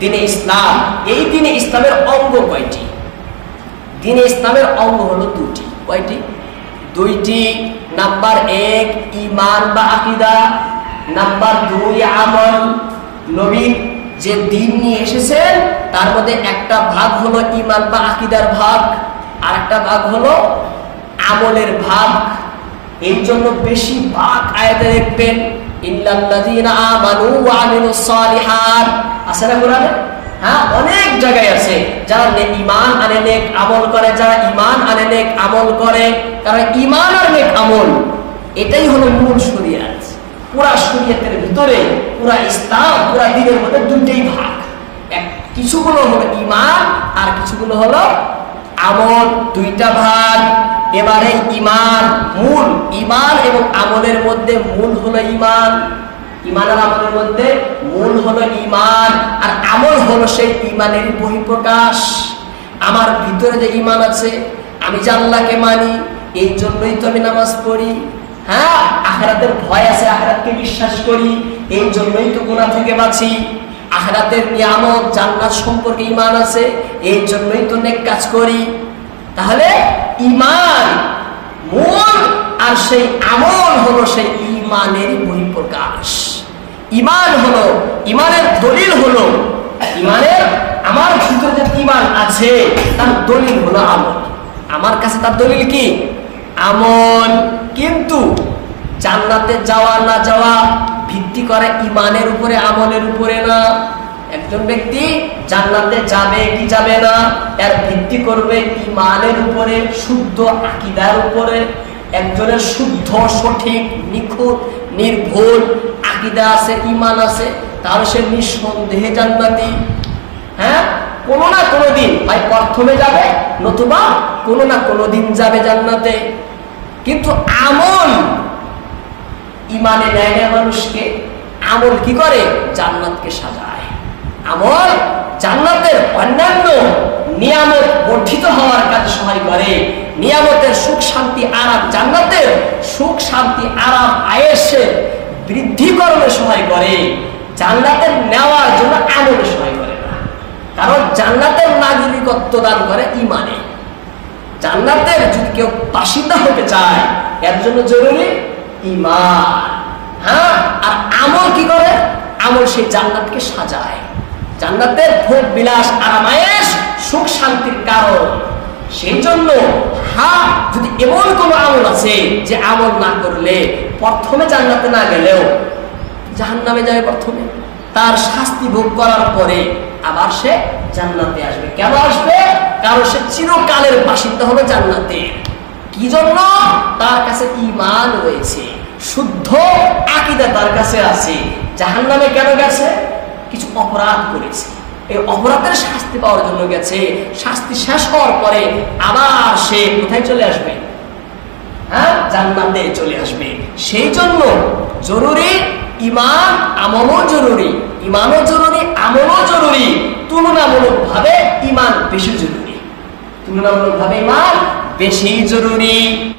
দিনে ইসলাম, এই দিনে ইসলামের অঙ্গ কয়টি? দিনে ইসলামের অঙ্গ হলো দুটি কয়টি? দুইটি। নাম্বার এক ইমান বা আকিদা। নাম্বার দুই, আমল। নবীন যে দিন নিয়ে এসেছেন তার মধ্যে একটা ভাগ হলো ইমান বা আকিদার ভাগ আর একটা ভাগ হলো আমলের ভাগ। এই জন্য বেশি ভাগ আয়াতে দেখবেন, ইল্লাল্লাযীনা আমানু ওয়া আমিলুস সালিহাত। আছে না কোরআনে? হ্যাঁ অনেক জায়গায় আছে। যারা ইমান আনে, নেক আমল করে, যারা ইমান আনে, নেক আমল করে কারণ ইমান আর নেক আমল, এটাই হলো মূল শরিয়াত। পুরা শরিয়াতের ভিতরে, পুরা ইসলাম, পুরা দিনের মধ্যে দুইটাই ভাগ। কিছুগুলো হলো ইমান আর কিছুগুলো হলো আমল, দুইটা ভাগ। এবারে ইমান মূল ইমান এবং আমলের মধ্যে মূল হলো ইমান ইমান আর আমলের মধ্যে মূল হলো ইমান আর আমল হলো সেই ইমানের বহিঃপ্রকাশ। আমার ভিতরে যে ইমান আছে, আমি যে আল্লাহকে মানি এই জন্যই তো আমি নামাজ পড়ি। হ্যাঁ আখরাতের ভয় আছে, আখরাতকে বিশ্বাস করি এই জন্যই তো গুনাহ থেকে বাঁচি। আখরাতের নিয়ামত, জান্নাত সম্পর্কে ইমান আছে এই জন্যই তো নেক কাজ করি। তাহলে ইমান মূল আর সেই আমল হলো সেই ইমানের বহিঃপ্রকাশ। ইমান হলো, ইমানের দলিল হলো, ইমানের আমার ভিতরে যে ইমান আছে, তার দলিল হলো আমল। আমার কাছে তার দলিল কি? আমল। কিন্তু জান্নাতে যাওয়া, না যাওয়া ভিত্তি করে ইমানের উপরে, আমলের উপরে না। একজন ব্যক্তি জান্নাতে যাবে কি যাবে না, এর ভিত্তি করবে ইমানের উপরে, শুদ্ধ আকিদার উপরে। একজনের শুদ্ধ, সঠিক, নিখুঁত, নির্ভুল আকিদা আছে ইমান আছে, তাহলে সে নিঃসন্দেহে জান্নাতি। হ্যাঁ? কোনো না কোনো দিন। ভাই, প্রথমে যাবে, নতুবা কোনো না কোনো দিন যাবে জান্নাতে। কিন্তু আমল ইমানে নেয় না মানুষকে, আমল কি করে? জান্নাতকে সাজায়। আমল জান্নাতের অন্যান্য নিয়ামত বর্ধিত হওয়ার কাজে সহায় করে। নিয়ামতের সুখ, শান্তি, আরাম। জান্নাতের সুখ, শান্তি, আরাম আয়েসে বৃদ্ধিকরণে সহায় করে। জান্নাতের নেওয়ার জন্য আমলে সহায় করে। কারণ জান্নাতের নাগরিকত্ব দান করে ইমানে। জান্নাতের যদি কেউ বাসিন্দা হতে চায়, এর জন্য জরুরি ইমান হ্যাঁ? আর আমল কি করে? আমল সেই জান্নাতকে সাজায়। জান্নাতের ভোগ, বিলাস আরামায়েশ সুখ শান্তির কারণ। সেই জন্য হ্যাঁ? যদি এমন কোন আমল আছে, যে আমল না করলে প্রথমে জান্নাতে না গেলেও জাহান নামে যাবে প্রথমে। তার শাস্তি ভোগ করার পরে আবার সে জান্নাতে আসবে। কেন আসবে? কারণ সে চিরকালের বাসিন্দা হলো জান্নাতে। কি জন্য? তার কাছে ইমান রয়েছে। শুদ্ধ আকিদা তার কাছে আছে। জাহান নামে কেন গেছে? কিছু অপরাধ করেছে। এই অপরাধের শাস্তি পাওয়ার জন্য গেছে। শাস্তি শেষ হওয়ার পরে আবার সে কোথায় চলে আসবে? হ্যাঁ? জান্নাতে চলে আসবে। সেই জন্য জরুরি ইমান আমলও জরুরি ইমানও জরুরি, আমলও জরুরি। তুলনামূলকভাবে ইমান বেশি জরুরি। তুলনামূলকভাবে ইমান বেশি জরুরি।